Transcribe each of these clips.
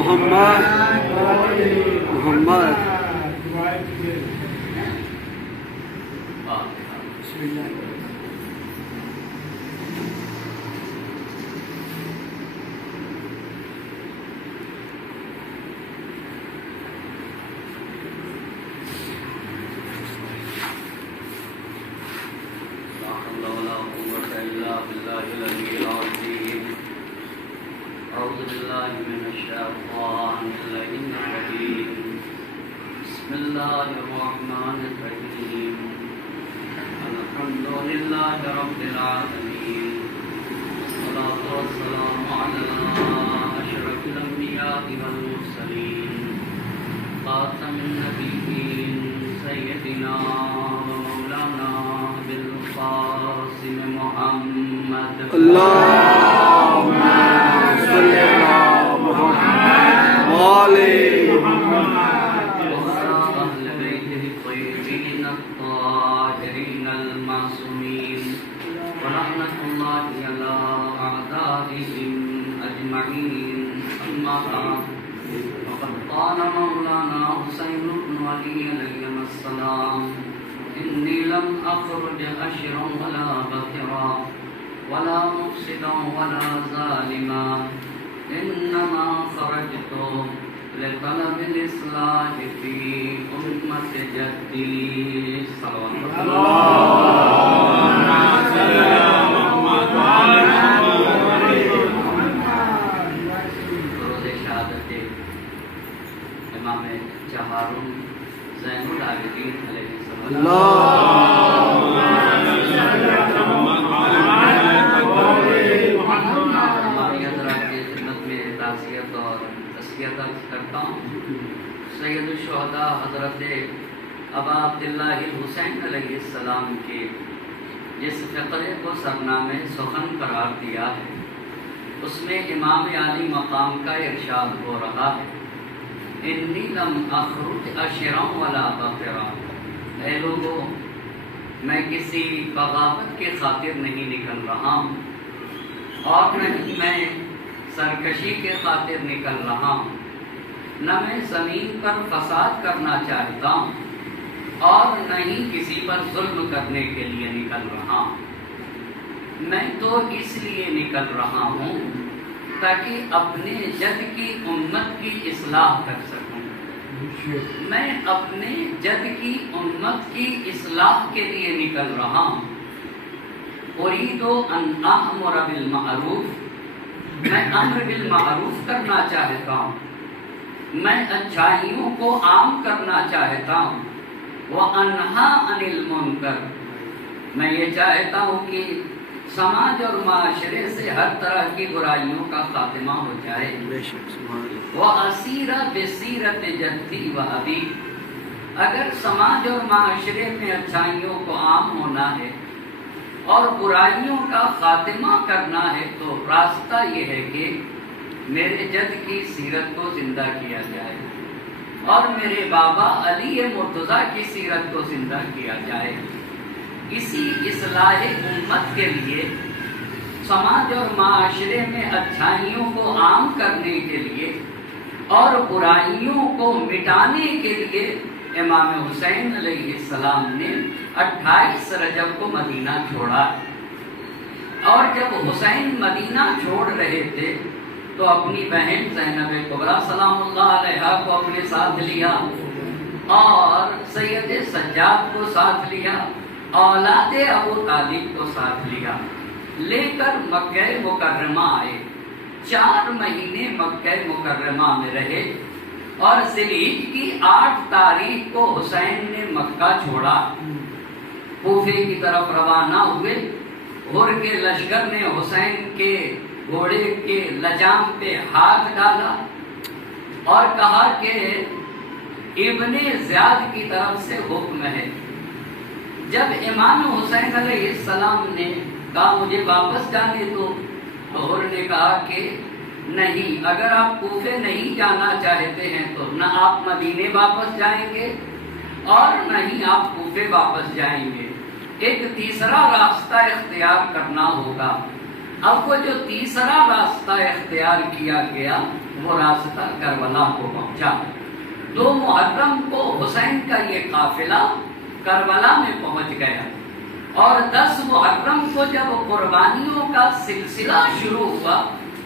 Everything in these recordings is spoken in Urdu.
محمد محمد بسم اللہ بسم الله الرحمن الرحيم الحمد لله رب العالمين والصلاة والسلام على أشرف الأنبياء والمرسلين خاتم النبيين سيدنا ومولانا بالقاسم محمد اللهم صل على محمد وعلى ورحمة الله على أعدائهم أجمعين أما بعد فقد قال مولانا حسين بن علي عليه السلام إني لم أخرج أشرا ولا بطرا ولا مفسدا ولا ظالما إنما خرجت لطلب الإصلاح في أمة جدي صلوات امام چہارم زین العابدین علیہ السلام ہماری حضرات کی خدمت میں تعزیت اور تزکیہ کرتا ہوں. سید الشہداء حضرت ابا عبداللہ حسین علیہ السلام کے جس فقرے کو سرنامہ سخن قرار دیا ہے اس میں امام عالی مقام کا ارشاد ہو رہا ہے انی لم اخرج اشرا ولا بطرا. اے لوگو میں کسی بغاوت کی خاطر نہیں نکل رہا ہوں اور نہیں میں سرکشی کے خاطر نکل رہا ہوں, نہ میں زمین پر فساد کرنا چاہتا ہوں اور نہیں کسی پر ظلم کرنے کے لیے نکل رہا ہوں. میں تو اس لیے نکل رہا ہوں تاکہ اپنے جد کی امت کی اصلاح کر سکوں. میں اپنے جد کی امت کی اصلاح کے لیے نکل رہا ہوں. اريد ان امر بالمعروف, میں امر بالمعروف کرنا چاہتا ہوں, میں اچھائیوں کو عام کرنا چاہتا ہوں. وانہا عن المنکر, میں یہ چاہتا ہوں کہ سماج اور معاشرے سے ہر طرح کی برائیوں کا خاتمہ ہو جائے. واسیر بسیرت جدی و ابی, اگر سماج اور معاشرے میں اچھائیوں کو عام ہونا ہے اور برائیوں کا خاتمہ کرنا ہے تو راستہ یہ ہے کہ میرے جد کی سیرت کو زندہ کیا جائے اور میرے بابا علی مرتضیٰ کی سیرت کو زندہ کیا جائے. اسی اصلاح امت کے لیے, سماج اور معاشرے میں اچھائیوں کو عام کرنے کے لیے اور برائیوں کو مٹانے کے لیے امام حسین علیہ السلام نے 28 رجب کو مدینہ چھوڑا. اور جب حسین مدینہ چھوڑ رہے تھے تو اپنی بہن زینب کبریٰ سلام اللہ علیہا کو اپنے ساتھ لیا اور سید سجاد کو ساتھ لیا, اولاد ابو طالب کو ساتھ لیا, لے کر مکہ مکرمہ آئے. 4 مہینے مکہ مکرمہ میں رہے اور ذی‌الحجہ کی 8 تاریخ کو حسین نے مکہ چھوڑا, کوفے کی طرف روانہ ہوئے. غر کے لشکر نے حسین کے گھوڑے کے لجام پہ ہاتھ ڈالا اور کہا کہ ابن زیاد کی طرف سے حکم ہے. جب امام حسین علیہ السلام نے کہا مجھے واپس جانے دو, غر نے کہا کہ نہیں, اگر آپ کوفے نہیں جانا چاہتے ہیں تو نہ آپ مدینے واپس جائیں گے اور نہ ہی آپ کوفے واپس جائیں گے. ایک تیسرا راستہ اختیار کرنا ہوگا. اب وہ جو تیسرا راستہ اختیار کیا گیا وہ راستہ کربلا کو پہنچا۔ 2 محرم کو حسین کا یہ قافلہ کربلا میں پہنچ گیا، اور 10 محرم کو جب قربانیوں کا سلسلہ شروع ہوا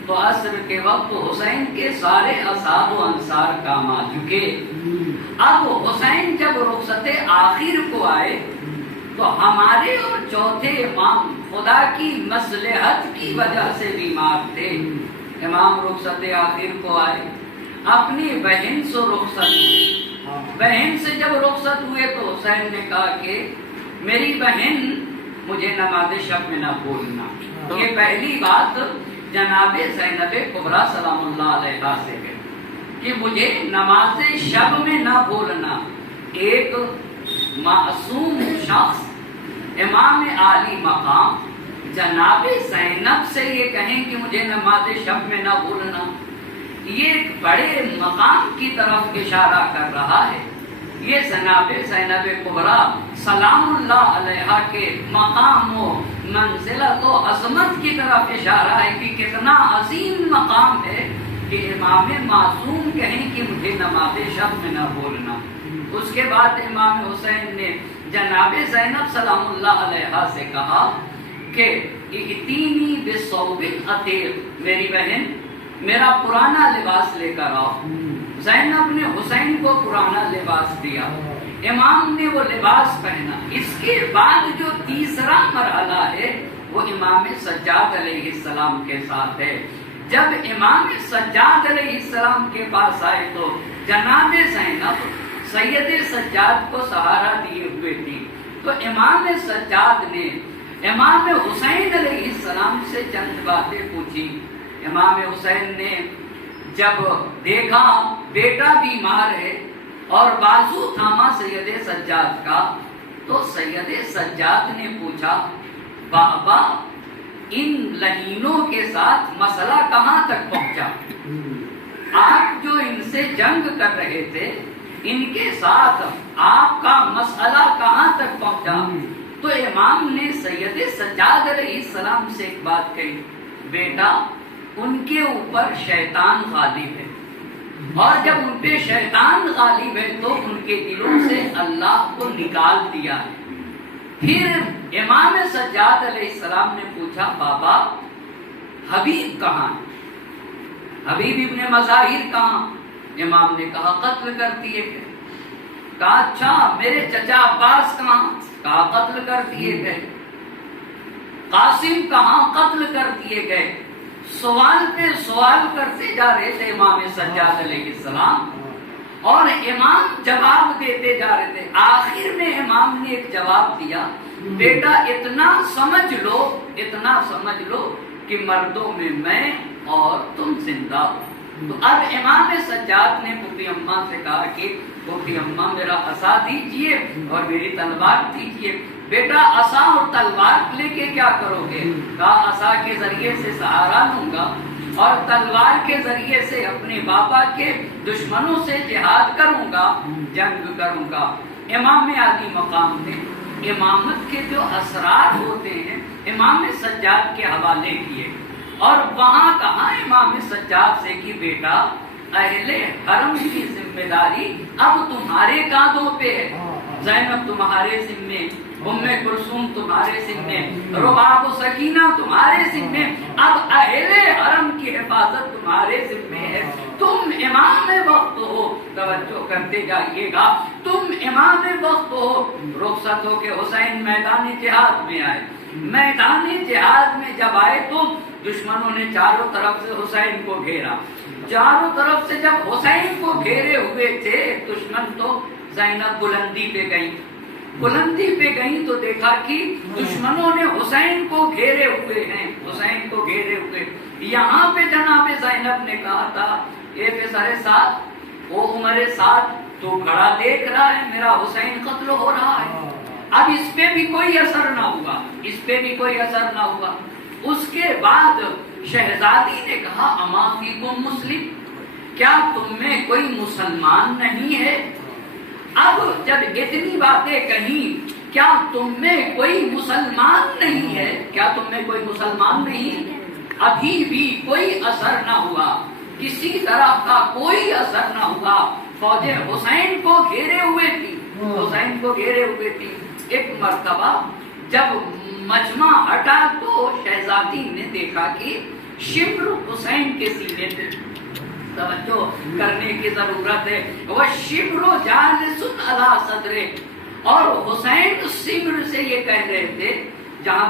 تو عصر کے وقت حسین کے سارے اصحاب و انصار کام آ چکے۔ اب حسین جب رخصت آخر کو آئے تو ہمارے اور چوتھے امام خدا کی مصلحت کی وجہ سے بیمار تھے۔ امام رخصت آخر کو آئے، اپنی بہن سے رخصت ہوئے۔ بہن سے جب رخصت ہوئے تو حسین نے کہا کہ میری بہن مجھے نماز شب میں نہ بھولنا۔ یہ پہلی بات جناب زینب کبریٰ سلام اللہ علیہا سے ہے کہ مجھے نماز شب میں نہ بھولنا۔ ایک معصوم شخص امام عالی مقام جناب زینب سے یہ کہیں کہ مجھے نماز شب میں نہ بھولنا، یہ ایک بڑے مقام کی طرف اشارہ کر رہا ہے۔ یہ جناب زینب کبریٰ سلام اللہ علیہا کے مقام و منزلت و عظمت کی طرف اشارہ ہے کہ کتنا عظیم مقام ہے کہ امام معصوم کہیں کہ مجھے نماز شب میں نہ بھولنا۔ اس کے بعد امام حسین نے جناب زینب سلام اللہ علیہا سے کہا کہ ائتینی بثوب عتیق، میری بہن میرا پرانا لباس لے کر آؤ۔ زینب نے حسین کو پرانا لباس دیا، امام نے وہ لباس پہنا۔ اس کے بعد جو تیسرا مرحلہ ہے وہ امام سجاد علیہ السلام کے ساتھ ہے۔ جب امام سجاد علیہ السلام کے پاس آئے تو جناب زینب سید سجاد کو سہارا دیے ہوئے تھی، تو امام سجاد نے امام حسین علیہ السلام سے چند باتیں پوچھی۔ امام حسین نے جب دیکھا بیٹا بیمار ہے اور بازو تھاما سید سجاد کا، تو سید سجاد نے پوچھا بابا ان لعینوں کے ساتھ مسئلہ کہاں تک پہنچا؟ آپ جو ان سے جنگ کر رہے تھے ان کے ساتھ آپ کا مسئلہ کہاں تک پہنچا؟ تو امام نے سید سجاد علیہ السلام سے ایک بات کہی، بیٹا ان کے اوپر شیطان غالب ہے، اور جب ان پہ شیطان غالب ہے تو ان کے دلوں سے اللہ کو نکال دیا ہے۔ پھر امام سجاد علیہ السلام نے پوچھا بابا حبیب کہاں ہے؟ حبیب ابن مظاہر کہاں؟ امام نے کہا قتل کر دیے گئے۔ کہا اچھا میرے چچا عباس کہاں؟ کہا قتل کر دیے گئے۔ قاسم کہاں؟ قتل کر دیے گئے۔ سوال پہ سوال کرتے جا رہے تھے امام سجاد علیہ السلام، اور امام جواب دیتے جا رہے تھے۔ آخر میں امام نے ایک جواب دیا، بیٹا اتنا سمجھ لو کہ مردوں میں اور تم زندہ ہو۔ تو اب امام سجاد نے پھوپھی اماں سے کہا کہ پھوپھی اماں میرا عصا دیجئے اور میری تلوار دیجئے۔ بیٹا عصا اور تلوار لے کے کیا کرو گے؟ کہا عصا کے ذریعے سے سہارا لوں گا اور تلوار کے ذریعے سے اپنے بابا کے دشمنوں سے جہاد کروں گا، جنگ کروں گا۔ امام عالی مقام نے امامت کے جو اسرار ہوتے ہیں امام سجاد کے حوالے کیے، اور وہاں کہا امام سجاد سے کہ بیٹا اہل حرم کی ذمہ داری اب تمہارے کاندھوں پہ ہے۔ زینب تمہارے ذمے، ام کلثوم تمہارے ذمے، رباب و سکینہ تمہارے ذمے، اب اہل حرم کی حفاظت تمہارے ذمے ہے۔ تم امام وقت ہو، توجہ کرتے جائیے گا، تم امام وقت ہو۔ رخصت ہو کے حسین میدان جہاد میں آئے۔ میدان جہاد میں جب آئے تو دشمنوں نے چاروں طرف سے حسین کو گھیرا۔ چاروں طرف سے جب حسین کو گھیرے ہوئے تھے دشمن، تو زینب بلندی پہ گئی۔ بلندی پہ گئی تو دیکھا کہ دشمنوں نے حسین کو گھیرے ہوئے ہیں، حسین کو گھیرے ہوئے۔ یہاں پہ جناب زینب نے کہا تھا اے پسر سعد، او عمر سعد، تو کھڑا دیکھ رہا ہے میرا حسین قتل ہو رہا ہے۔ اب اس پہ بھی کوئی اثر نہ ہوا، اس پہ بھی کوئی اثر نہ ہوا۔ اس کے بعد شہزادی نے کہا اما فیکم مسلم، کیا تم میں کوئی مسلمان نہیں ہے؟ اب جب اتنی باتیں کہیں، کیا تم میں کوئی مسلمان نہیں ہے؟ کیا تم میں کوئی مسلمان نہیں؟ ابھی بھی کوئی اثر نہ ہوا، کسی طرح کا کوئی اثر نہ ہوا، فوجیں حسین کو گھیرے ہوئے تھی، حسین کو گھیرے ہوئے تھی۔ ایک مرتبہ جب مجمع ہٹا تو شہزادی نے دیکھا کہ شمر حسین کے سینے پہ، توجہ کرنے کی ضرورت ہے، وہ شمر جالس علی صدرے، اور حسین سمر سے یہ کہہ رہے تھے جہاں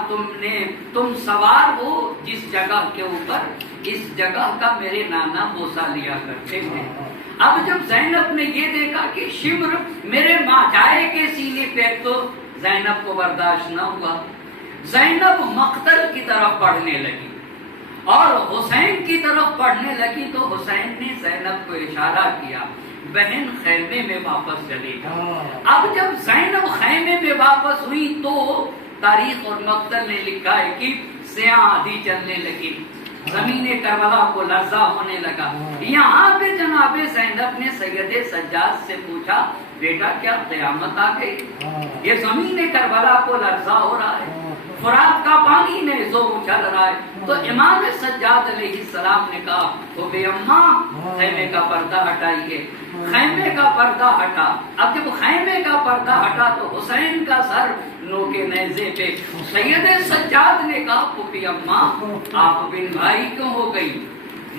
تم سوار ہو جس جگہ کے اوپر، اس جگہ کا میرے نانا بوسہ لیا کرتے تھے۔ اب جب زینب نے یہ دیکھا کہ شمر میرے ماجائے کے سینے پہ، تو زینب کو برداشت نہ ہوا، زینب مقتل کی طرف بڑھنے لگی اور حسین کی طرف بڑھنے لگی، تو حسین نے زینب کو اشارہ کیا بہن خیمے میں واپس چلے گا۔ اب جب زینب خیمے میں واپس ہوئی تو تاریخ اور مقتل نے لکھا ہے کہ سیاہ آندھی چلنے لگی، زمین کربلا کو لرزہ ہونے لگا۔ یہاں پہ جناب زینب نے سید سجاد سے پوچھا بیٹا کیا قیامت آ گئی؟ یہ زمین کربلا کو لرزہ ہو رہا ہے، فرات کا پانی نے زور اچھل رہا ہے۔ تو امام سجاد علیہ السلام نے کہا تو بے اماں خیمے کا پردہ ہٹائیے، خیمے کا پردہ ہٹا۔ اب جب خیمے کا پردہ ہٹا تو حسین کا سر نوکے نیزے پہ، سید سجاد نے کہا پھوپھی اماں آپ بن بھائی کیوں ہو گئی،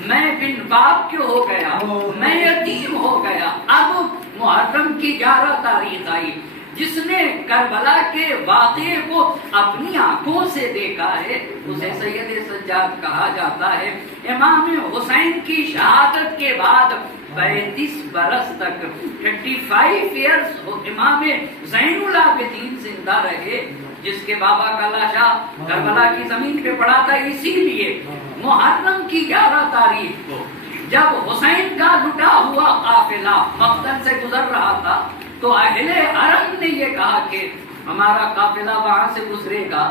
میں بن باپ کیوں ہو گیا، میں یتیم ہو گیا۔ اب محرم کی 11 تاریخ آئی، جس نے کربلا کے واقعے کو اپنی آنکھوں سے دیکھا ہے اسے سید سجاد کہا جاتا ہے۔ امام حسین کی شہادت کے بعد 35 برس تک 35 ایئرز امام زین العابدین زندہ رہے، جس کے بابا کا لاشا کربلا کی زمین پہ پڑا تھا۔ اسی لیے محرم کی 11 تاریخ کو جب حسین کا لٹا ہوا قافلہ مقتل سے گزر رہا تھا تو اہل حرم نے یہ کہا کہ ہمارا قافلہ وہاں سے گزرے گا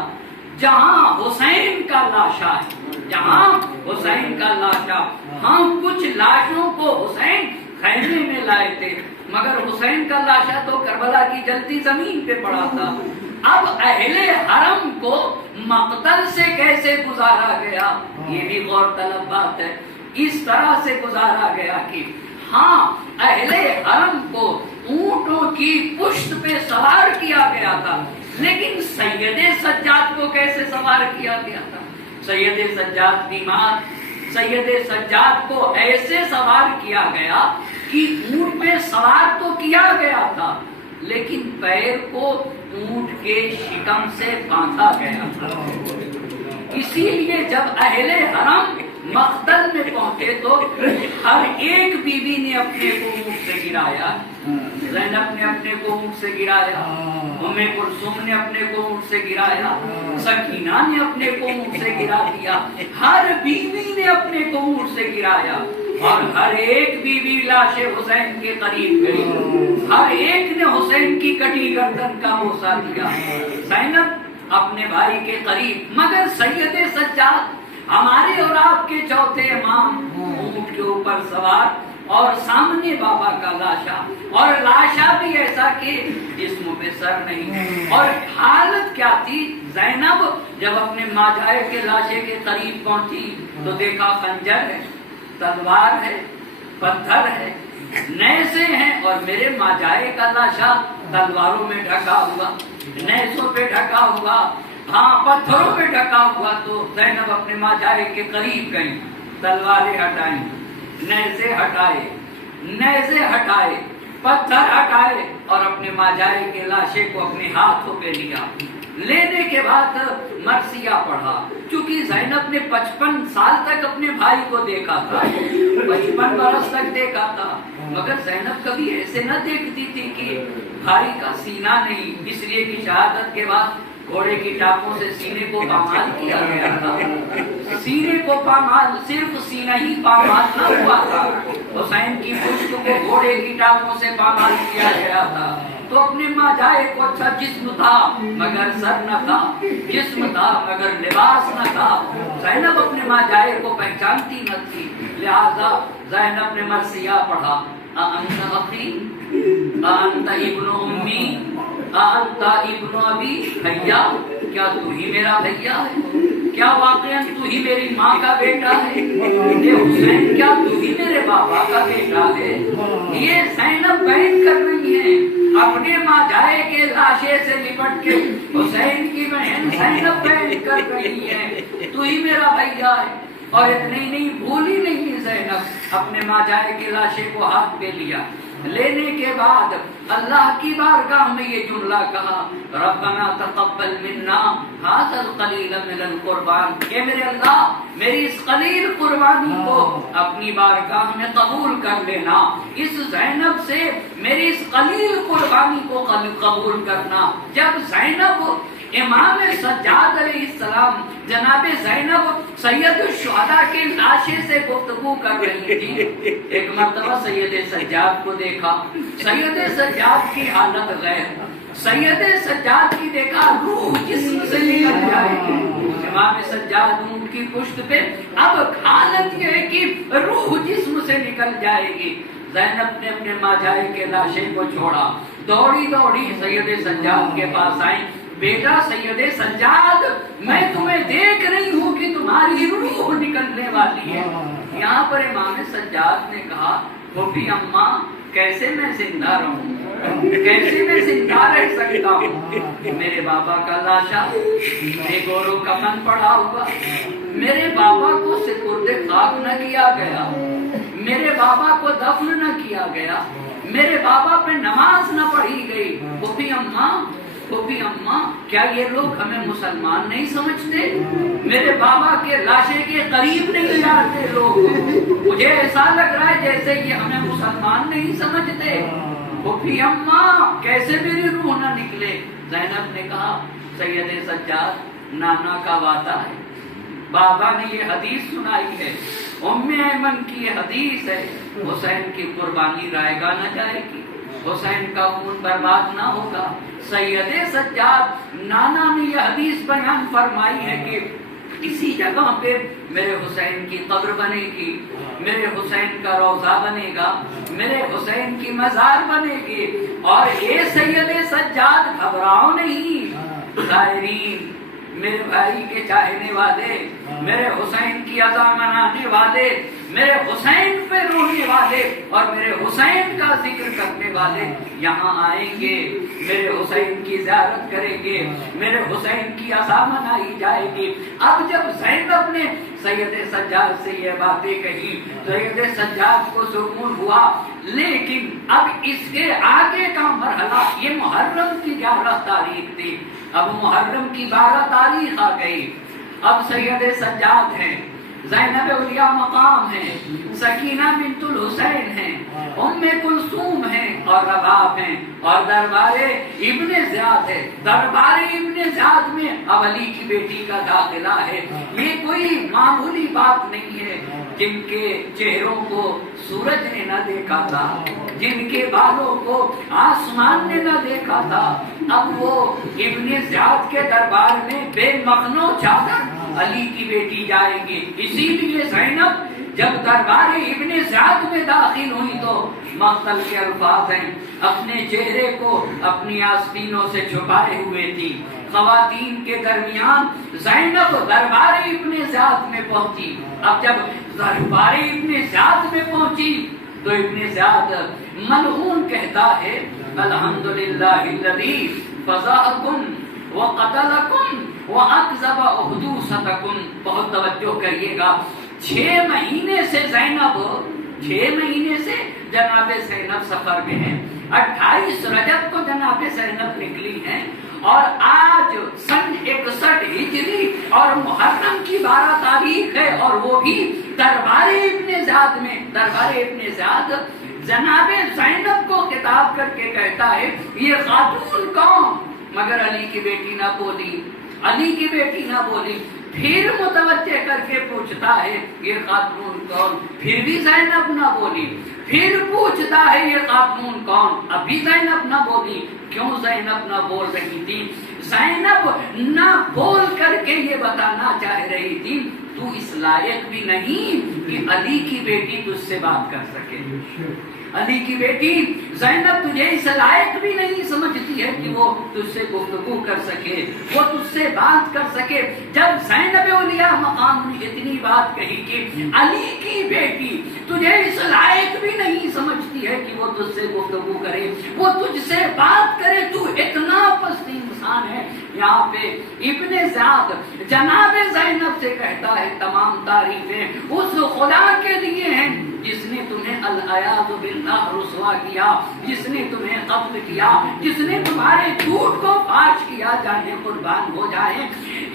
جہاں حسین کا لاشا ہے، جہاں حسین کا لاشا۔ ہم کچھ لاشوں کو حسین خیمے میں لائے تھے مگر حسین کا لاشا تو کربلا کی جلتی زمین پہ پڑا تھا۔ اب اہل حرم کو مقتل سے کیسے گزارا گیا یہ بھی غور طلب بات ہے۔ اس طرح سے گزارا گیا کہ ہاں اہل حرم کو اونٹوں کی پشت پہ سوار کیا گیا تھا، لیکن سید سجاد کو کیسے سوار کیا گیا تھا؟ سید سجاد بیمار، سید سجاد کو ایسے سوار کیا گیا کہ اونٹ پہ سوار تو کیا گیا تھا لیکن پیر کو اونٹ کے شکم سے باندھا گیا تھا۔ اسی لیے جب اہل حرم مقتل میں پہنچے تو ہر ایک بیوی نے اپنے کو اونٹ سے گرایا، زینب نے اپنے کو اونٹ سے گرایا، ام کلثوم نے اپنے کو اونٹ سے گرایا، سکینہ نے اپنے کو اونٹ سے گرا دیا، ہر بیوی نے اپنے کو اونٹ سے گرایا اور ہر ایک بیوی لاش حسین کے قریب گئی، ہر ایک نے حسین کی کٹی گردن کا بوسہ دیا، زینب اپنے بھائی کے قریب۔ مگر سید سجاد ہمارے اور آپ کے چوتھے امام اونٹ کے اوپر سوار اور سامنے بابا کا لاشا، اور لاشا بھی ایسا کہ جسم پہ سر نہیں۔ اور حالت کیا تھی؟ زینب جب اپنے ماجائے کے لاشے کے قریب پہنچی تو دیکھا خنجر ہے، تلوار ہے، پتھر ہے، نیزے ہیں، اور میرے ماجائے کا لاشا تلواروں میں ڈھکا ہوا، نیزوں پہ ڈھکا ہوا، ہاں پتھروں پہ ڈھکا ہوا۔ تو زینب اپنے ماجائے کے قریب گئی، تلواریں ہٹائیں، نیزے ہٹائے، نیزے ہٹائے، پتھر ہٹائے اور اپنے ماجائے کے لاشے کو اپنے ہاتھوں پہ لیا۔ لینے کے بعد مرثیہ پڑھا، چونکہ زینب نے 55 سال تک اپنے بھائی کو دیکھا تھا، 55 برس تک دیکھا تھا، مگر زینب کبھی ایسے نہ دیکھتی تھی کہ بھائی کا سینہ نہیں، اس لیے کہ شہادت کے بعد گھوڑے کی ٹانگوں سے سینے کو پامال کیا گیا تھا، سینے کو پامال، صرف سینہ ہی پامال نہ ہوا تھا، حسین کی پشت کو گھوڑے کی ٹانگوں سے پامال کیا گیا تھا۔ تو اپنے ماجائے کو اچھا جسم تھا مگر سر نہ تھا، جسم تھا مگر لباس نہ تھا۔ زینب اپنے ماجائے کو پہچانتی نہ تھی، لہذا زینب نے مرثیہ پڑھا، انت اخی انت ابن امی انت ابن ابی، بھیا کیا تو ہی میرا بھیا ہے؟ کیا واقعا تو ہی میری ماں کا بیٹا ہے؟ یہ حسین کیا تو ہی میرے بابا کا بیٹا ہے؟ یہ زینب بہن کر رہی ہے اپنے ماجائے کے لاشے سے لپٹ کے حسین کی بہن زینب بہن کر رہی ہے تو ہی میرا بھیا ہے۔ اور اتنے ہی نہیں، بھولی نہیں زینب، اپنے ماجائے کے لاشے کو ہاتھ پہ لیا، لینے کے بعد اللہ کی بارگاہ میں یہ جملہ کہا، ربنا تقبل منا ھذا القلیل من القربان، کہ میرے اللہ میری اس قلیل قربانی کو اپنی بارگاہ میں قبول کر لینا، اس زینب سے میری اس قلیل قربانی کو قبول کرنا۔ جب زینب امام سجاد علیہ السلام جناب زینب سید الشہداء کے لاشے سے گفتگو کر رہی تھی، ایک مرتبہ سید سجاد کو دیکھا، سید سجاد کی حالت غیر، سید سجاد کی دیکھا روح جسم سے نکل جائے گی، امام سجاد ان کی پشت پہ، اب حالت یہ ہے کہ روح جسم سے نکل جائے گی۔ زینب نے اپنے ماجائے کے لاشے کو چھوڑا، دوڑی دوڑی سید سجاد کے پاس آئی، بیٹا سید سجاد میں تمہیں دیکھ رہی ہوں کہ تمہاری روح نکلنے والی ہے۔ یہاں پر امام سجاد نے کہا، پھوپھی اماں کیسے میں زندہ رہوں، کیسے میں زندہ رہ سکتا ہوں؟ میرے بابا کا لاشا بے گورو کفن پڑا ہوا، میرے بابا کو سپرد خاک نہ کیا گیا، میرے بابا کو دفن نہ کیا گیا، میرے بابا پہ نماز نہ پڑھی گئی۔ پھوپھی اماں کیا یہ لوگ ہمیں مسلمان نہیں سمجھتے؟ میرے بابا کے لاشے کے قریب نہیں جاتے لوگ، مجھے ایسا لگ رہا ہے جیسے یہ ہمیں مسلمان نہیں سمجھتے۔ پھوپھی اماں کیسے میری روح نہ نکلے؟ زینب نے کہا، سید سجاد نانا کا وعدہ ہے، بابا نے یہ حدیث سنائی ہے، ام ایمن کی یہ حدیث ہے، حسین کی قربانی رائے گا نہ جائے گی، حسین کا خون برباد نہ ہوگا۔ سید سجاد نانا نے یہ حدیث بیان فرمائی ہے کہ اسی جگہ پہ میرے حسین کی قبر بنے گی، میرے حسین کا روضہ بنے گا، میرے حسین کی مزار بنے گی، اور اے سید سجاد گھبراؤ نہیں، زائرین میرے بھائی کے چاہنے والے، میرے حسین کی عزا منانے والے، میرے حسین پہ رونے والے اور میرے حسین کا ذکر کرنے والے یہاں آئیں گے، میرے حسین کی زیارت کریں گے، میرے حسین کی عزا منائی جائے گی۔ اب جب زینب نے سید سجاد سے یہ باتیں کہی، سید سجاد کو سکون ہوا، لیکن اب اس کے آگے کا مرحلہ، یہ محرم کی 11 تاریخ تھی، اب محرم کی 12 تاریخ آ گئی، اب سید سجاد ہیں، زینب اولیاء مقام ہیں، سکینہ بنت الحسین ہیں، ام کلثوم ہیں اور رباب ہیں، اور دربار ابن زیاد ہے۔ دربار ابن زیاد میں اب علی کی بیٹی کا داخلہ ہے، یہ کوئی معمولی بات نہیں ہے۔ جن کے چہروں کو سورج نے نہ دیکھا تھا، جن کے بالوں کو آسمان نے نہ دیکھا تھا، اب وہ ابن زیاد کے دربار میں بے مخنو چادر علی کی بیٹی جائے گی۔ اسی لیے زینب جب دربار ابن زیاد میں داخل ہوئی تو مقتل کے الفاظ ہیں، اپنے چہرے کو اپنی آستینوں سے چھپائے ہوئے تھی۔ خواتین کے درمیان زینب دربار ابن زیاد میں پہنچی۔ اب جب دربار ابن زیاد میں پہنچی تو ابن زیاد ملعون کہتا ہے، الحمدللہ الذی فضحکم وقتلکم وَأَكْذَبَ أُحْدُوثَتَكُمْ۔ بہت توجہ کریے گا، 6 مہینے سے زینب، 6 مہینے سے جناب زینب سفر میں ہیں، 28 رجب کو جناب زینب نکلی ہیں، اور آج سن 61 ہجری اور محرم کی 12 تاریخ ہے، اور وہ بھی دربار ابن زیاد میں۔ دربار ابن زیاد جناب زینب کو خطاب کر کے کہتا ہے، یہ خاتون کون؟ مگر علی کی بیٹی نہ بولی، علی کی بیٹی نہ بولی۔ پھر متوجہ کر کے پوچھتا ہے، یہ خاتون کون؟ پھر بھی زینب نہ بولی۔ پھر پوچھتا ہے، یہ خاتون کون؟ ابھی زینب نہ بولی۔ کیوں زینب نہ بول رہی تھی؟ زینب نہ بول کر کے یہ بتانا چاہ رہی تھی، تو اس لائق بھی نہیں کہ علی کی بیٹی تجھ سے بات کر سکے، علی کی بیٹی زینب تجھے اس لائق بھی نہیں سمجھتی ہے کہ وہ تجھ سے گفتگو کر سکے، وہ تجھ سے بات کر سکے۔ جب زینب اولیاء مقام نے اتنی بات کہی کہ علی کی بیٹی تجھے اس لائق بھی نہیں سمجھتی ہے کہ وہ تجھ سے گفتگو کرے، وہ تجھ سے بات کرے، تو اتنا پست انسان ہے۔ یہاں پہ ابن زیاد جناب زینب سے کہتا ہے تمام تعریفیں اس خدا کے لیے ہیں جس نے تمہیں العیاذ باللہ رسوا کیا، جس نے تمہیں قتل کیا، جس نے تمہارے جھوٹ کو فاش کیا، جانے قربان ہو جائیں۔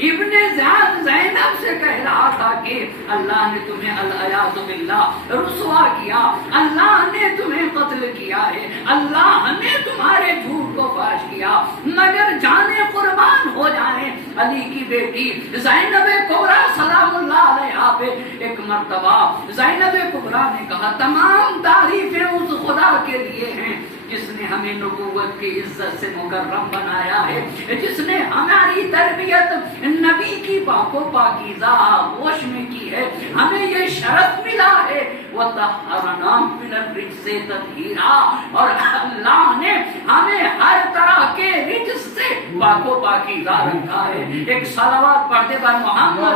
ابن زیاد زینب سے کہہ رہا تھا کہ اللہ نے تمہیں العیاذ باللہ رسوا کیا، اللہ نے تمہیں قتل کیا ہے، اللہ نے تمہارے جھوٹ کو فاش کیا، مگر جانے قربان ہو جائیں۔ علی کی بیٹی زینب کبریٰ سلام اللہ علیہا پہ ایک مرتبہ زینب کبریٰ نے کہا تمام تعریفیں اس خدا کے لیے ہیں جس نے ہمیں نبوت کی عزت سے مکرم بنایا ہے، جس نے ہماری تربیت نبی کی پاک و پاکیزہ آغوش میں کی ہے، ہمیں یہ شرف ملا ہے وَطَهَّرَنَا مِنَ الرِّجْسِ تَطْهِيرًا، اور اللہ نے ہمیں ہر طرح کے رجس سے پاک و پاکیزہ رکھا ہے۔ ایک صلوات پڑھتے بار محمد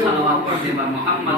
صلوات پڑھتے بار محمد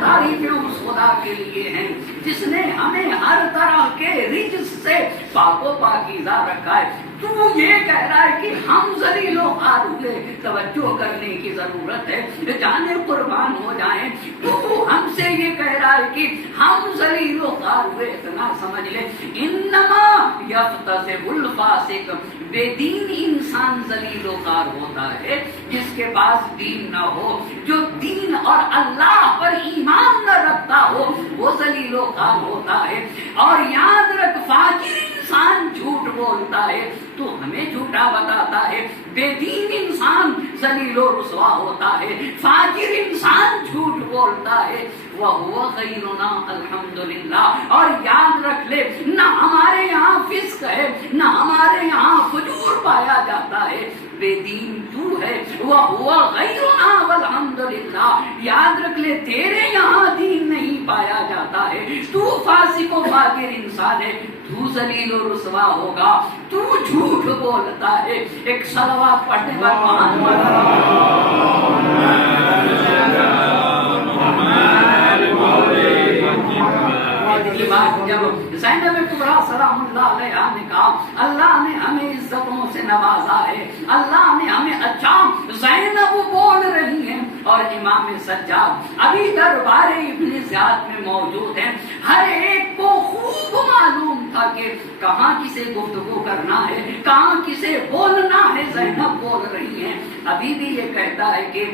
تعریفیں اس خدا کے لیے ہیں جس نے ہمیں ہر طرح کے رجس سے پاک و پاکیزہ رکھا ہے۔ تو یہ کہہ رہا ہے کہ ہم ذلیل و خوار ہوئے، توجہ کرنے کی ضرورت ہے، جانے قربان ہو جائیں۔ تو ہم سے یہ کہہ رہا ہے کہ ہم ذلیل و خوار ہوئے، اتنا سمجھ لے انما یفتضح الفاسق، بے دین انسان ذلیل و خوار ہوتا ہے جس کے پاس دین نہ ہو، جو دین اور اللہ پر ایمان نہ رکھتا ہو وہ ذلیل و خوار ہوتا ہے۔ اور یاد رکھ فاجر انسان جھوٹ بولتا ہے تو ہمیں جھوٹا بتاتا ہے، بے دین انسان ذلیل و رسوا ہوتا ہے، فاجر انسان جھوٹ بولتا ہے وَهُوَ غَيْرُنَا الحمدللہ۔ اور یاد رکھ لے نہ ہمارے یہاں فسق ہے، نہ ہمارے یہاں فجور پایا جاتا ہے، بے دین تو ہے وَهُوَ غَيْرُنَا وَالْحَمدُلِلَّہ۔ یاد رکھ لے تیرے یہاں دین نہیں پایا جاتا ہے، تو فاسق و فاجر انسان ہے، تو ذلیل و رسوا ہوگا، تو جھوٹ بولتا ہے۔ ایک صلوات پڑھنے پر جب زینب کبریٰ سلام اللہ علیہا نے کہا اللہ نے ہمیں عزتوں سے نوازا ہے، اللہ نے ہمیں اچھا، زینب بول رہی ہیں اور امام سجاد ابھی دربار ابن زیاد میں موجود ہیں، ہر ایک کو خوب معلوم تھا کہ کہاں کسے گفتگو کرنا ہے، کہاں کسے بولنا ہے۔ زینب بول رہی ہیں، ابھی بھی یہ کہتا ہے کہ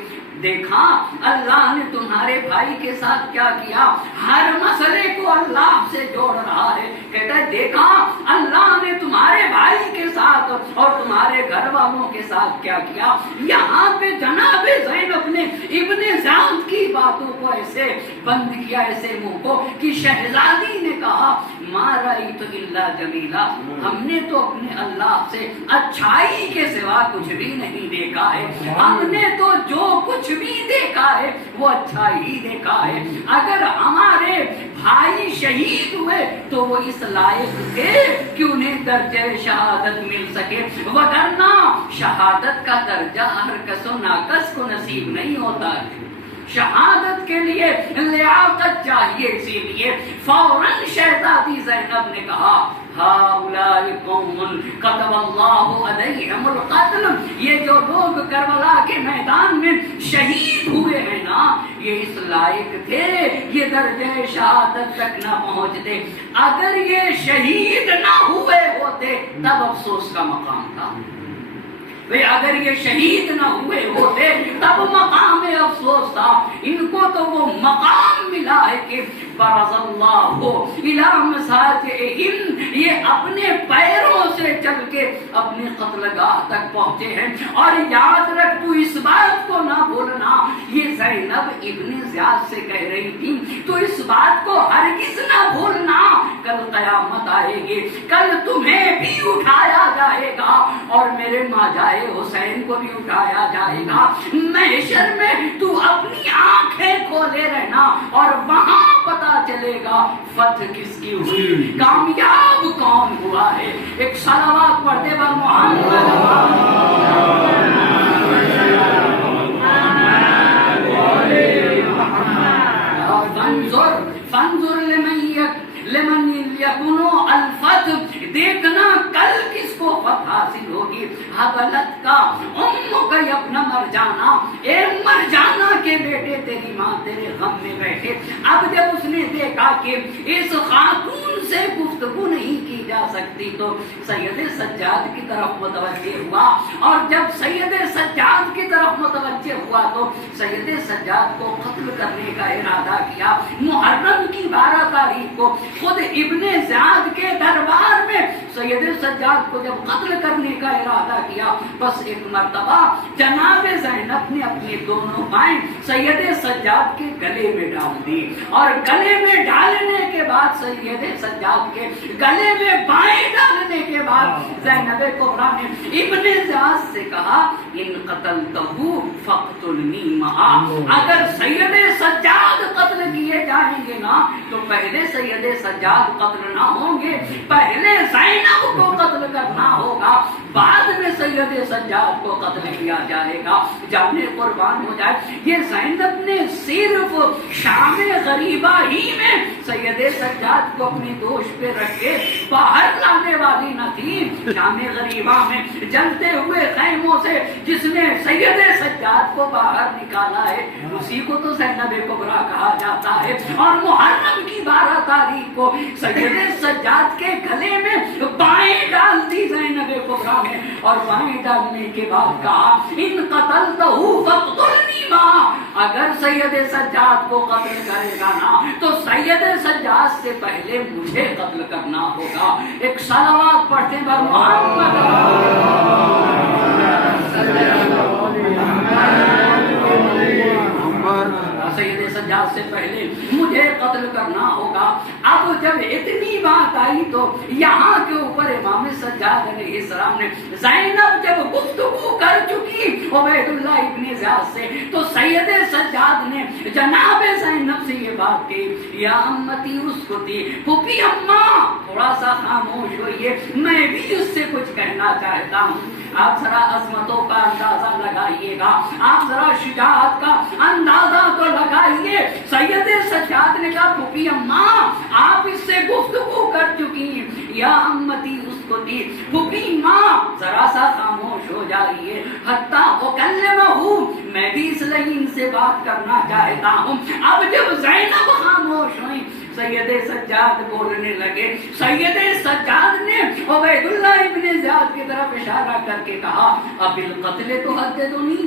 دیکھا اللہ نے تمہارے بھائی کے ساتھ کیا کیا، ہر مسئلے کو اللہ سے جوڑ رہا ہے۔ کہتا ہے دیکھا اللہ نے تمہارے بھائی کے ساتھ اور تمہارے گھر والوں کے ساتھ کیا کیا۔ یہاں پہ جناب زینب نے ابن زیاد کی باتوں کو ایسے بند کیا، ایسے منہ کو کہ شہزادی نے کہا ما رأیت الا جمیلا، ہم نے تو اپنے اللہ سے اچھائی کے سوا کچھ بھی نہیں دیکھا ہے، ہم نے تو جو کچھ بھی دیکھا ہے وہ اچھا ہی دیکھا ہے۔ اگر ہمارے بھائی شہید ہوئے تو وہ اس لائق تھے کہ انہیں درجہ شہادت مل سکے، وگرنہ شہادت کا درجہ ہر کس و ناکس کو نصیب نہیں ہوتا ہے۔ شہادت کے لیے لیاقت چاہیے، اسی لیے فوراً شہزادی زینب نے کہا ہؤلاء قوم كتب اللہ علیہم القتل، یہ جو لوگ کربلا کے میدان میں شہید ہوئے ہیں نا، یہ اس لائق تھے یہ درجہ شہادت تک نہ پہنچتے، اگر یہ شہید نہ ہوئے ہوتے تب افسوس کا مقام تھا، اگر یہ شہید نہ ہوئے ہوتے تب مقام افسوس تھا۔ ان کو تو وہ مقام ملا ہے کہ برز اللہ الی مساجعہم، یہ اپنے پیروں سے چل کے اپنے قتل گاہ تک پہنچے ہیں۔ اور یاد رکھ تو اس بات کو نہ بھولنا، یہ زینب ابن زیاد سے کہہ رہی تھی، تو اس بات کو ہرگز نہ بھولنا، کل قیامت آئے جائے گی، کل تمہیں بھی اٹھایا جائے گا اور میرے ماجائے حسین کو بھی اٹھایا جائے گا۔ محشر میں تو اپنی آنکھیں کھولے رہنا اور وہاں پتا چلے گا فتح کس کی ہوئی، کامیاب کون ہوا ہے۔ ایک صلوات پڑھتے بر فانظر لمن یکون الفتح، دیکھنا کل کس کو فتح حاصل ہوگی۔ حبلت کا امک ابن مرجانا، اے مرجانا کے بیٹے تیری ماں تیرے غم میں بیٹھے۔ اب جب اس نے دیکھا کہ اس خاتون سے گفتگو نہیں کی جا سکتی تو سید سجاد کی طرف متوجہ ہوا، اور جب سید سجاد کی طرف متوجہ ہوا تو سید سجاد کو قتل کرنے کا ارادہ کیا۔ محرم کی 12 تاریخ کو خود ابن زیاد کے دربار میں سید سجاد کو جب قتل کرنے کا ارادہ کیا، بس ایک مرتبہ جناب زینب نے اپنی دونوں بائیں سید سجاد کے گلے میں ڈال دی، اور گلے میں ڈالنے کے بعد سید سجاد کے گلے میں بائیں ڈالنے کے بعد زینب کبریٰ نے ابن زیاد سے کہا ان قتلتہ فاقتلنی معا، اگر سید سجاد قتل کیے جائیں گے نا تو پہلے سید سجاد قتل نہ ہوں گے، پہلے زینب کو قتل کرنا ہوگا، بعد میں سید سجاد کو قتل کیا جائے گا۔ جانے قربان ہو جائے، یہ زینب نے صرف شام غریبہ ہی میں سید سجاد کو اپنی دوش پہ رکھ کے باہر لانے والی نہ تھی۔ شام غریبہ میں جلتے ہوئے خیموں سے جس نے سید سجاد کو باہر نکالا ہے اسی کو تو زینب کبریٰ کہا جاتا ہے۔ اور محرم کی 12 تاریخ کو سید سجاد کے گلے میں بائیں ڈال دی زینب کبریٰ نے، اور بائیں ڈالنے کے بعد کہا ان قتلتہ فاقتلنی معا، اگر سید سجاد کو قتل کرے گا نا تو سید سجاد سے پہلے مجھے قتل کرنا ہوگا۔ ایک صلوات پڑھتے بر محمد سید سجاد سے پہلے مجھے قتل کرنا ہوگا۔ اب جب اتنی بات آئی تو یہاں کے اوپر امام سجاد علیہ السلام نے زینب جب گفتگو کر چکی عبید اللہ ابن زیاد سے تو سید سجاد نے جناب زینب سے یہ بات کہی یا امتی اسکتی، پھوپھی اماں تھوڑا سا خاموش ہوئیے، میں بھی اس سے کچھ کہنا چاہتا ہوں۔ آپ ذرا عظمتوں کا اندازہ لگائیے گا، آپ ذرا شجاعت کا اندازہ تو لگائیے۔ سید سجاد نے کہا پھوپھی اماں آپ اس سے گفتگو کر چکی ہیں، یا امتی اسکتی، پھوپھی ماں ذرا سا خاموش ہو جائیے، حتیٰ اکلمہ، میں بھی اس لئین سے بات کرنا چاہتا ہوں۔ اب جب زینب خاموش ہوئی سید سجاد بولنے لگے۔ سید سجاد نے عبید اللہ ابن زیاد کی طرف اشارہ کر کے کہا اب القتل تحدثنی،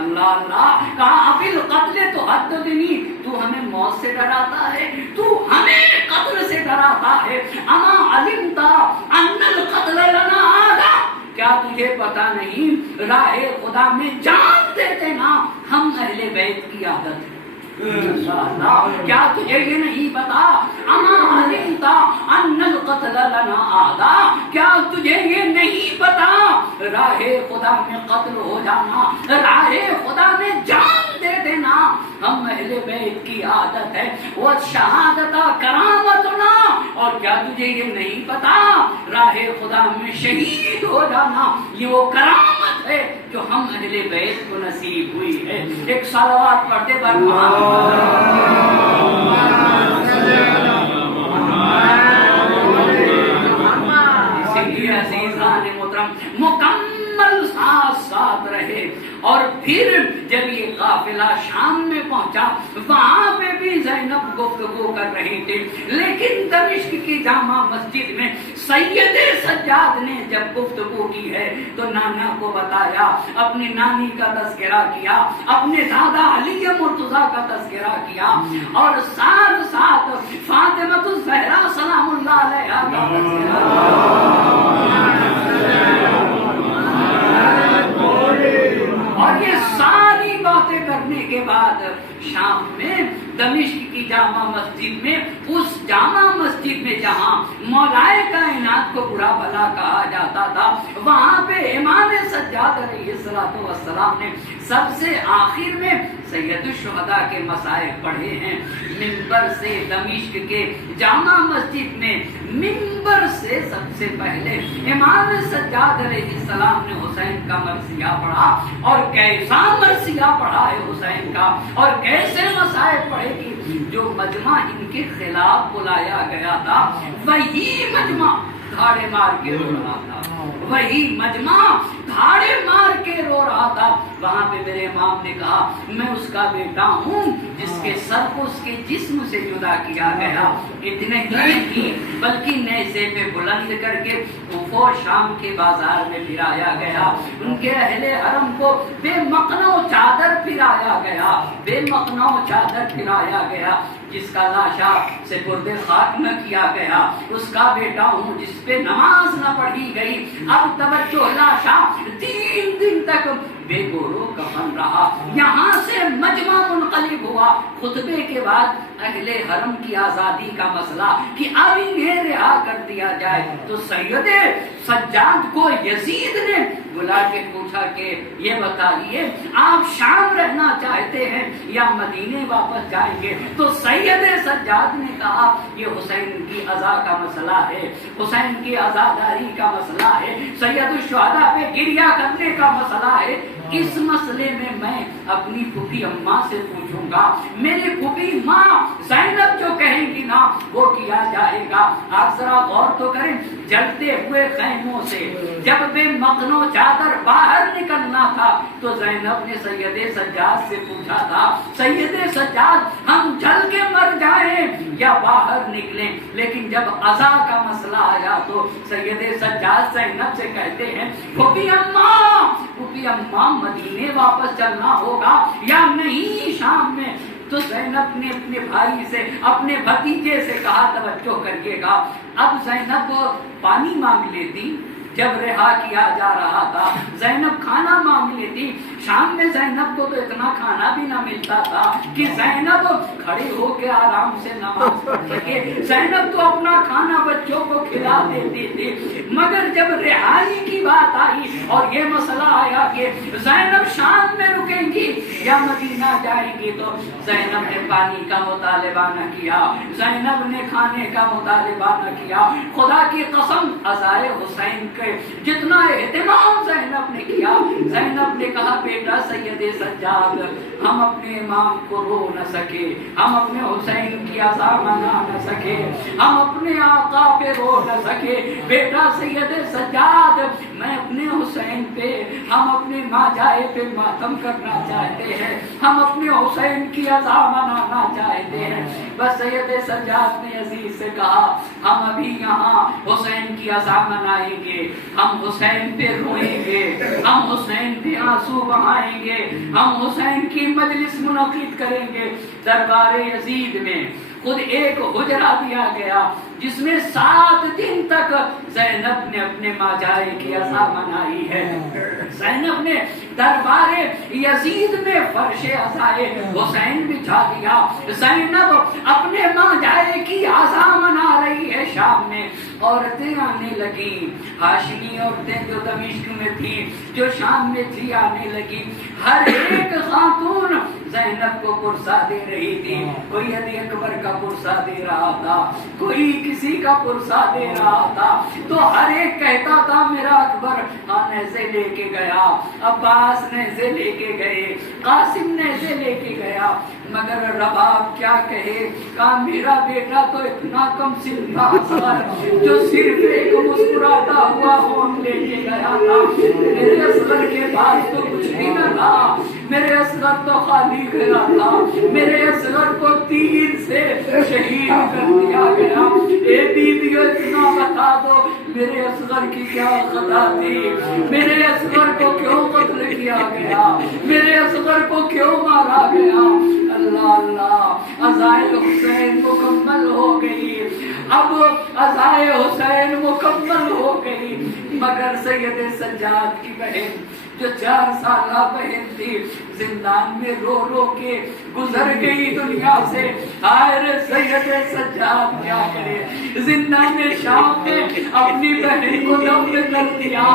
اللہ اللہ، کہا اب القتل تحدثنی، تو ہمیں موت سے ڈراتا ہے، تو ہمیں قتل سے ڈراتا ہے۔ اما علمت ان القتل لنا آگا، کیا تجھے پتا نہیں راہ خدا میں جان دیتے نا ہم اہل بیت کی عادت ہے۔ کیا تجھے یہ نہیں پتا اما علمت ان القتل لنا عادا، کیا تجھے یہ نہیں پتا راہ خدا میں قتل ہو جانا، راہ خدا میں جان دے دینا ہم اہل بیت کی عادت ہے۔ وہ شہادت کرامتنا، اور کیا تجھے یہ نہیں پتا راہ خدا میں شہید ہو جانا یہ وہ کرامت ہے جو ہم اہل بیت کو نصیب ہوئی ہے۔ ایک صلوات پڑھتے بر عزیزان محترم مکمل ساتھ ساتھ رہے، اور پھر جب یہ قافلہ شام میں پہنچا وہاں پہ بھی زینب گفتگو کر رہی تھی، لیکن دمشق کی جامع مسجد میں سید سجاد نے جب گفتگو کی ہے تو نانا کو بتایا، اپنی نانی کا تذکرہ کیا، اپنے دادا علی مرتضیٰ کا تذکرہ کیا، اور ساتھ ساتھ فاطمہ الزہرا سلام اللہ علیہا کا تذکرہ، اور یہ ساری باتیں کرنے کے بعد شام میں دمشق کی جامع مسجد میں، اس جامع مسجد میں میں جہاں مولائے کائنات کو برا بلا کہا جاتا تھا، وہاں پہ امام سجاد علیہ السلام نے سب سے آخر میں سید الشہداء کے مسائب پڑھے ہیں۔ منبر سے دمشق کے جامع مسجد میں منبر سے سب سے پہلے امام سجاد علیہ السلام نے حسین کا مرثیہ پڑھا، اور کیسا مرثیہ پڑھا ہے حسین کا، اور کیسے مسائب پڑھے گی۔ جو مجمع ان کے خلاف بلایا گیا تھا وہی مجمع دھاڑے مار کے رو رہا تھا، وہی مجمع دھاڑے مار کے رو رہا تھا۔ وہاں پہ میرے امام نے کہا میں اس کا بیٹا ہوں جس کے سر کو اس کے جسم سے جدا کیا گیا، اتنے ہی نہیں بلکہ نیزے پہ بلند کر کے کوفہ و شام کے بازار میں پھرایا گیا، ان کے اہل حرم کو بے مقنع چادر پھرایا گیا، بے مقنع چادر پھرایا گیا۔ جس کا لاشا سپرد خاک نہ کیا گیا اس کا بیٹا ہوں، جس پہ نماز نہ پڑھی گئی، اب توجہ، لاشا 3 دن تک بے گورو کفن رہا۔ یہاں سے مجمع منقلب ہوا خطبے کے بعد اہل حرم کی آزادی کا مسئلہ کہ اب انہیں رہا کر دیا جائے، تو سید سجاد کو یزید نے بلا کے پوچھا کہ یہ بتائیے آپ شام رہنا چاہتے ہیں یا مدینے واپس جائیں گے؟ تو سید سجاد نے کہا یہ حسین کی عزا کا مسئلہ ہے، حسین کی عزاداری کا مسئلہ ہے، سید الشہداء پہ گریہ کرنے کا مسئلہ ہے، اس مسئلے میں اپنی پھوپھی اماں سے پوچھوں گا، میری پھوپھی ماں زینب جو کہیں گی نا وہ کیا جائے گا۔ آپ ذرا غور تو کریں، جلتے ہوئے خیموں سے جب بے مقنع چادر باہر نکلنا تھا تو زینب نے سید سجاد سے پوچھا تھا سید سجاد ہم جل کے مر جائیں یا باہر نکلیں، لیکن جب عزا کا مسئلہ آیا تو سید سجاد زینب سے کہتے ہیں پھوپھی اماں مدینے واپس چلنا ہوگا یا نہیں شام میں؟ تو زینب نے اپنے بھائی سے اپنے بھتیجے سے کہا توجہ کریے گا، اب زینب پانی مانگ لیتی جب رہا کیا جا رہا تھا، زینب کھانا مانگ لیتی، شام میں زینب کو تو اتنا کھانا بھی نہ ملتا تھا کہ زینب کھڑی ہو کے آرام سے نماز پڑھ سکے، زینب تو اپنا کھانا بچوں کو کھلا دیتی تھی، مگر جب رہائی کی بات آئی اور یہ مسئلہ آیا کہ زینب شام میں رکیں گی یا مدینہ جائیں گی، تو زینب نے پانی کا مطالبہ نہ کیا، زینب نے کھانے کا مطالبہ نہ کیا، خدا کی قسم عزائے حسین کے جتنا اہتمام زینب نے کیا، زینب نے کہا بیٹا سید سجاد ہم اپنے امام کو رو نہ سکے، ہم اپنے حسین کی عزا منا نہ سکے، ہم اپنے آقا پہ رو نہ سکے، بیٹا سید سجاد میں اپنے حسین پہ، ہم اپنے ماں جائے پہ ماتم کرنا چاہتے ہیں، ہم اپنے حسین کی عزا منانا چاہتے ہیں۔ بس سید سجاد نے عزیز سے کہا ہم ابھی یہاں حسین کی عزا منائیں گے، ہم حسین پہ روئیں گے، ہم حسین پہ آنسو بہائیں گے، ہم حسین کی مجلس منعقد کریں گے۔ دربار یزید میں خود ایک حجرہ دیا گیا جس میں 7 دن تک زینب نے اپنے ماجائے کی عزا منائی ہے۔ زینب نے دربار یزید میں فرش عزائے حسین بچھا دیا، زینب اپنے ماجائے کی عزا منا رہی ہے۔ شام میں عورتیں آنے لگیں، ہاشمی عورتیں جو دمشق میں تھیں، جو شام میں تھی آنے لگی، ہر ایک خاتون زینب کو پرسا دے رہی تھی، کوئی علی اکبر کا پرسا دے رہا تھا، کوئی کسی کا پرسا دے رہا تھا، تو ہر ایک کہتا تھا میرا اکبر ہاں نیزے لے کے گیا، عباس نیزے لے کے گئے، قاسم نیزے لے کے گیا، مگر رباب کیا کہے، کہا میرا بیٹا تو اتنا کم سن تھا جو صرف ایک مسکراتا ہوا ہون لے کے گیا تھا، میرے اصغر کے پاس تو کچھ بھی نہ تھا، میرے اصغر تو خالی گیا تھا، میرے اصغر کو تیر سے شہید کر دیا گیا۔ اے بیویو اتنا بتا دو میرے اصغر کی کیا خطا تھی، میرے اصغر کو کیوں قتل کیا گیا، میرے اصغر کو کیوں مارا گیا؟ اللہ اللہ، عزائے حسین مکمل ہو گئی، اب عزائے حسین مکمل ہو گئی، مگر سید سجاد کی بہن جو 4 سالہ بہن تھی زندان میں رو رو کے گزر گئی دنیا سے. ہائے سید سجاد کیا کرے, زندان شام میں اپنی بہن کو دفن کر دیا.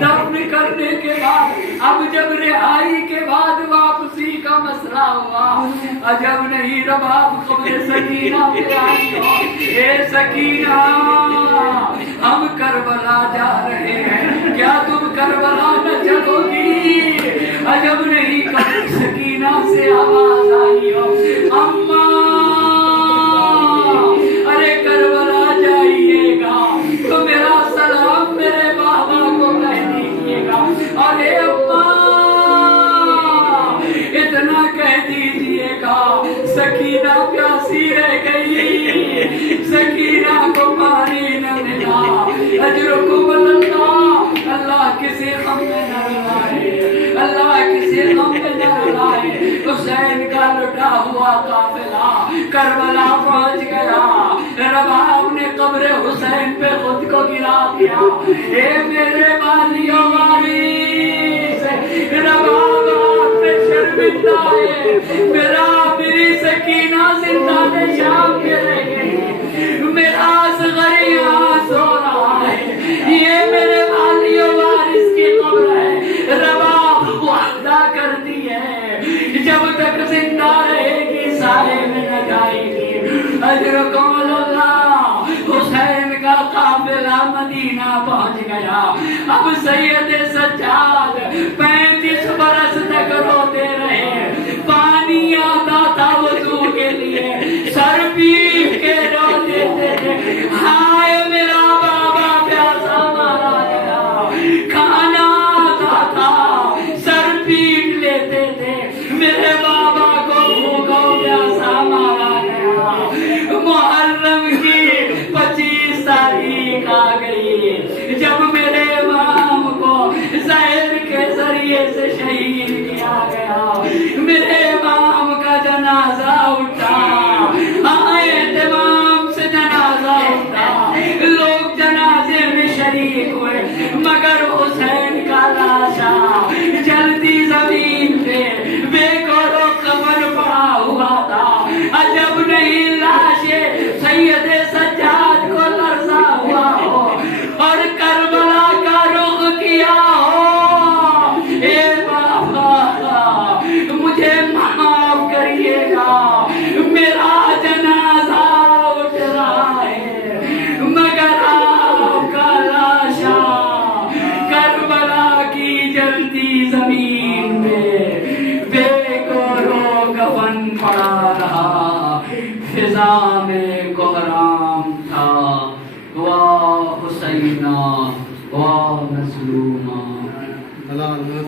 دفن کرنے کے بعد اب جب رہائی کے بعد واپسی کا مسئلہ ہوا, عجب نہیں رباب قبر سکینہ پہ آئی ہو. اے سکینہ ہم کربلا جا رہے ہیں, کیا تم کربلا نہ چلو گی؟ عجب نہیں قبر سکینہ سے آواز آئی ہو, اماں ارے کربلا جائیے گا تو میرا سلام میرے بابا کو کہہ دیجیے گا. ارے اماں اتنا کہہ دیجیے گا سکینہ پیاسی رہ گئی, سکینہ کو پانی نہ ملا. اجرکم اللہ, اللہ کسی غم میں نہ لائے, اللہ کسی غم میں نہ لائے. حسین کا لٹا ہوا قافلہ کربلا پہنچ گیا. رباب نے قبر حسین پہ خود کو گرا دیا. اے میرے والیوں وارث, رباب آپ پہ شرمندہ ہے. میری سکینہ زندان شام کے رہ گئی, میرا اصغر یہاں سو رہا ہے. یہ میرے والیوں وارث کی قبر ہے. رباب وعدہ کرتی ہے جب تک زندہ رہے گی سائے میں نہ جائے گی. اجرکم اللہ, حسین کا قافلہ مدینہ پہنچ گیا. اب سید سجاد 35 برس تک روتے رہے. پانی آتا تھا وضو کے لیے, سر پیٹ کے روتے تھے. ہائے میرا بابا پیاسا مارا گیا. کھانا آتا تھا, سر پیٹ لیتے تھے. میرے بابا کو بھوکوں پیاسا مارا گیا. محرم کی 25 تاریخ آ گئی جب میرے امام کو زہر کے ذریعے سے شہید کیا گیا. میرے امام کا جنازہ اٹھا, اہتمام سے جنازہ اٹھا, لوگ جنازے میں شریک ہوئے, مگر حسین کا لاشا جلتی زمین پہ بے گورو کفن پڑا ہوا تھا. عجب نہیں لاشیں سید سجاد کو لرزا ہوا ہو اور کربلا کا رخ کیا ہو. اے بابا مجھے معاف کریے گا, میرا جنازہ اٹھ رہا ہے, مگر آپ کا لاشا کربلا کی جلتی زمین میں بے گورو کفن پڑا رہا. فضا میں کوہرام تھا, وا حسینہ وا